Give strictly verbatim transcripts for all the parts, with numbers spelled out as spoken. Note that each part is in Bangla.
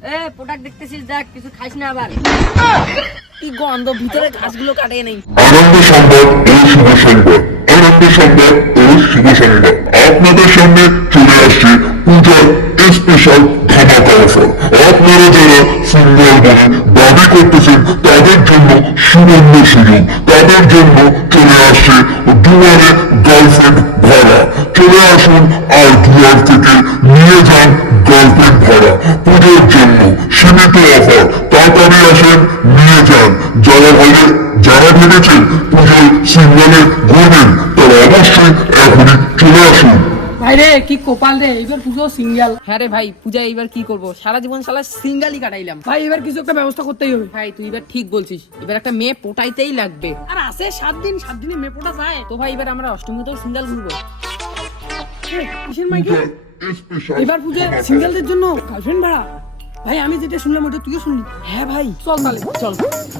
এ প্রোডাক্ট দেখতেছিস দেখ কিছু খাইস না আবার কি গন্ধ ভিতরে ঘাসগুলো কাটে নেই আনন্দ সংবাদ ও শুভ সংবাদ আনন্দ সংবাদ ও শুভ সংবাদ আপনাদের সামনে চলে আসছে পূজার স্পেশাল ধামাকা অফার। আপনারা যারা সিঙ্গেল বলে দাবি করতেছেন তাদের জন্য সুবর্ণ সুযোগ, তাদের জন্য চলে আসছে দুয়ারে গার্লফ্রেন্ড ভাড়া। চলে আসুন আর দুয়ার থেকে নিয়ে যান গার্লফ্রেন্ড ভাড়া। পুজোর জন্য সীমিত অফার, তাড়াতাড়ি আসেন নিয়ে যান। যারা ভাবে যারা ভেবেছেন পুজোয় সিঙ্গেলে ঘুরবেন তারা অবশ্যই এখনই চলে আসুন। ভাই রে কি কপাল রে, এবার পুজো সিঙ্গেল। হ্যাঁ রে ভাই পূজা এবার কি করব, সারা জীবন শালা সিঙ্গেলই কাটাইলাম। ভাই এবার কিছু একটা ব্যবস্থা করতেই হবে। ভাই তুই এবার ঠিক বলছিস, এবার একটা মেয়ে পটাইতেই লাগবে। আর আছে সাত দিন, সাত দিনে মেপোটা যায় তো ভাই এবার আমরা অষ্টমীতেও সিঙ্গেল ঘুরবো। এই, কিসের মাইকে এবার পুজো সিঙ্গেলদের জন্য গার্লফ্রেন্ড ভাড়া। ভাই আমি যেটা শুনলাম ওটা তুইও শুনলি? হ্যাঁ ভাই চল তাহলে চল।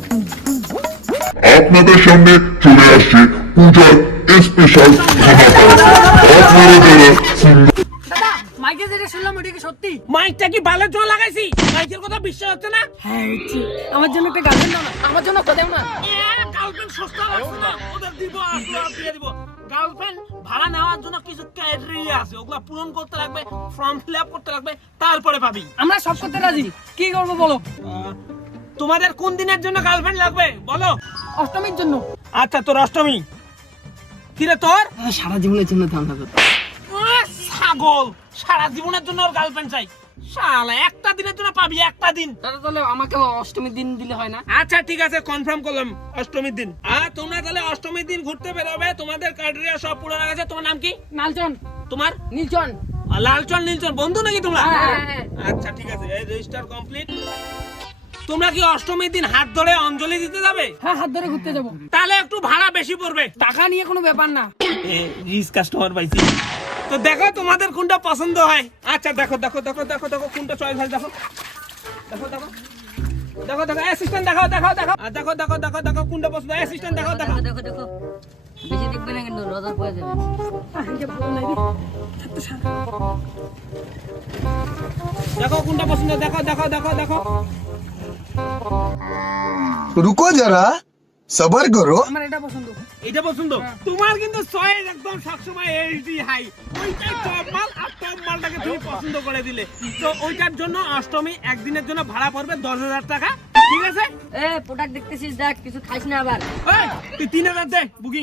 আপনাদের সামনে চলে আসছে পূজার স্পেশাল ধামাকা অফার। আপনারা যারা সিঙ্গেল দাদা মাইকে যেটা শুনলাম ওটা কি সত্যি? মাইকটা কি বালের জন্য লাগাইছি? মাইকের কথা বিশ্বাস হচ্ছে না? হ্যাঁ হচ্ছে। আমার জন্য একটা গার্লফ্রেন্ড দাও না। আমার জন্য কোথাও না গার্লফ্রেন্ড সস্তা লাগছে না, ওদের দিব আসলো আর দিয়ে দিব। গার্লফ্রেন্ড ভাড়া নেওয়ার জন্য কিছু ক্রাইটেরিয়া আছে, ওগুলা পূরণ করতে লাগবে, ফর্ম ফিল আপ করতে লাগবে, তারপরে পাবি। আমরা সব করতে রাজি, কি করবো বলো? তোমাদের কোন দিনের জন্য গার্লফ্রেন্ড লাগবে বলো? অষ্টমীর জন্য। আচ্ছা তোর অষ্টমী কিরে তোর? সারা জীবনের জন্য দাম লাগবে। আহ, ছাগল সারা জীবনের জন্য ওর গার্লফ্রেন্ড চাই। শালা একটা দিনের জন্য পাবি, একটা দিন। দাদা তাহলে আমাকে অষ্টমীর দিন দিলে হয় না? আচ্ছা ঠিক আছে কনফার্ম করলাম অষ্টমীর দিন। আর তোমরা তাহলে অষ্টমীর দিন ঘুরতে বেরোবে, তোমাদের ক্রাইটেরিয়া সব পূরণ হয়ে গেছে। তোমার নাম কি? নালচন। তোমার? নীলচন। আর লালচন নীলচন বন্ধু নাকি তোমরা? হ্যাঁ, হ্যাঁ, হ্যাঁ। আচ্ছা ঠিক আছে, এই রেজিস্টার কমপ্লিট। তোমরা কি অষ্টমীর দিন হাত ধরে অঞ্জলি দিতে যাবে? হ্যাঁ হাত ধরে ঘুরতে যাবো। তাহলে একটু ভাড়া বেশি পড়বে। টাকা নিয়ে কোনো ব্যাপার না। রিচ কাস্টমার পাইছি। তো দেখো তোমাদের কোনটা পছন্দ হয়। আচ্ছা দেখো দেখো দেখো দেখো দেখো কোনটা চয়েস হয় দেখো দেখো দেখো দেখো দেখো অ্যাসিস্ট্যান্ট দেখাও দেখাও দেখাও আর দেখো দেখো দেখো দেখো কোনটা পছন্দ। অ্যাসিস্ট্যান্ট দেখাও দেখো দেখো দেখো বেশি দেখবে না কিন্তু নজর পড়ে যাবে। দেখো কোনটা পছন্দ, দেখো দেখো দেখো দেখো। रुको जरा सबर करो। আমার এটা পছন্দ। এটা পছন্দ? তোমার কিন্তু চয়েস একদম সবসময় এইচডি হাই। ওইটাই টপ মাল, আর টপ মালটাকে তুমি পছন্দ করে দিলে। তো ওইটার জন্য অষ্টমী একদিনের জন্য ভাড়া পড়বে দশ হাজার টাকা। ঠিক আছে? এ প্রোডাক্ট দেখতেছিস দেখ কিছু খাইস না আবার। এই, তুই তিন হাজার দে বুকিং।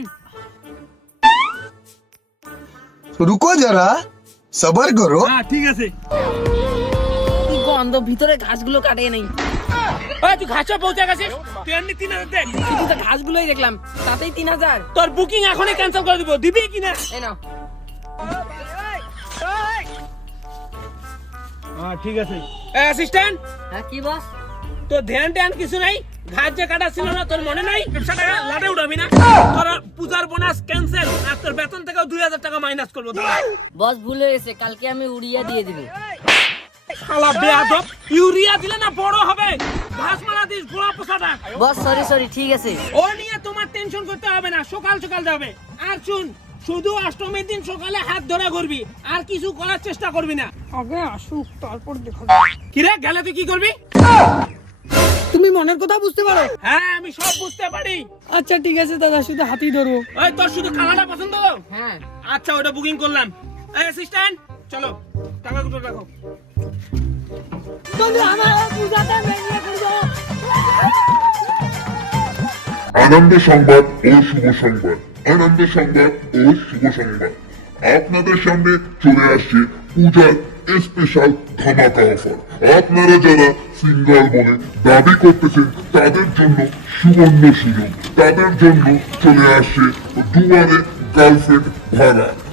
रुको जरा सबर करो। হ্যাঁ ঠিক আছে। কি গন্ধ ভিতরে ঘাসগুলো কাটে নেই। ওই তুই ঘাসে পৌঁছে গেছিস, তুই এমনি তিন হাজার দে। শুধু তো ঘাসগুলোই দেখলাম তাতেই তিন হাজার। তোর বুকিং এখনই ক্যান্সেল করে দিব, দিবি কিনা? এই নাও। হ্যাঁ ঠিক আছে। অ্যাসিস্ট্যান্ট হ্যাঁ কি বস? তো ধ্যান ট্যান কিছু নাই, ঘাস যে কাটা ছিল না তোর মনে নাই? একশো টাকা লাটে উঠাবি না? তোর পূজার বোনাস ক্যান্সেল, আর তোর বেতন থেকেও দুই হাজার টাকা মাইনাস করবো। বস ভুল হয়েছে, কালকে আমি উড়িয়ে দিয়ে দিব। শালা বেয়াদব, ইউরিয়া দিলে না বড় হবে, ঘাস মারা দিস গোড়া পোষাটা। বস সরি সরি ঠিক আছে। ও নিয়ে তোমার টেনশন করতে হবে না, সকাল সকাল যাবে। আর শুন, শুধু অষ্টমীর দিন সকালে হাত ধরে ঘুরবি, আর কিছু করার চেষ্টা করবি না। আগে আসুক তারপর দেখা কিরে গেলে তুই কি করবি? তুমি মনের কথা বুঝতে পারো? হ্যাঁ আমি সব বুঝতে পারি। আচ্ছা ঠিক আছে দাদা, শুধু হাতেই ধরবো। ওই তোর শুধু খাওয়াটা পছন্দ? হ্যাঁ আচ্ছা ওটা বুকিং করলাম। এই অ্যাসিস্ট্যান্ট চলো টাকাগুলো রাখো। বন্ধু আমার পূজাটা ভেঙে করবো। আনন্দ সংবাদ ও শুভ সংবাদ আনন্দ সংবাদ ও শুভ সংবাদ আপনাদের সামনে চলে আসছে পূজার স্পেশাল ধামাকা অফার। আপনারা যারা সিঙ্গেল বলে দাবি করতেছেন তাদের জন্য সুবর্ণ সুযোগ, তাদের জন্য চলে আসছে দুয়ারে গার্লফ্রেন্ড ভাড়া।